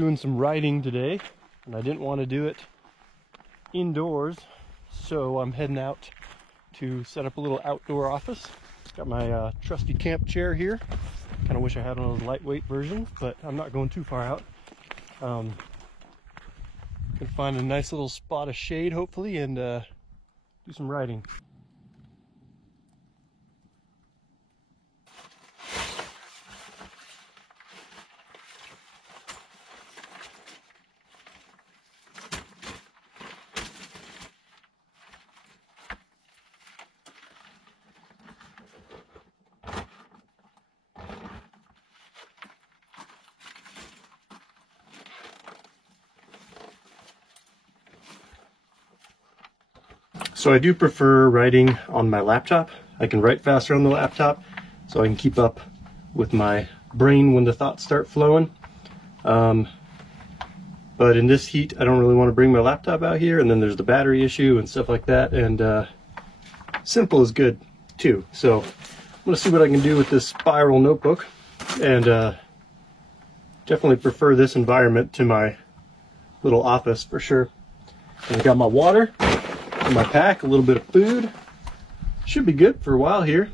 doing some writing today, and I didn't want to do it indoors, so I'm heading out to set up a little outdoor office. Got my trusty camp chair here. Kind of wish I had one of those lightweight versions, but I'm not going too far out. Can find a nice little spot of shade, hopefully, and do some writing. So I do prefer writing on my laptop. I can write faster on the laptop, so I can keep up with my brain when the thoughts start flowing. But in this heat, I don't really want to bring my laptop out here, and then there's the battery issue and stuff like that, and simple is good too. So I'm going to see what I can do with this spiral notebook, and definitely prefer this environment to my little office for sure. And I got my water, my pack, a little bit of food. Should be good for a while here.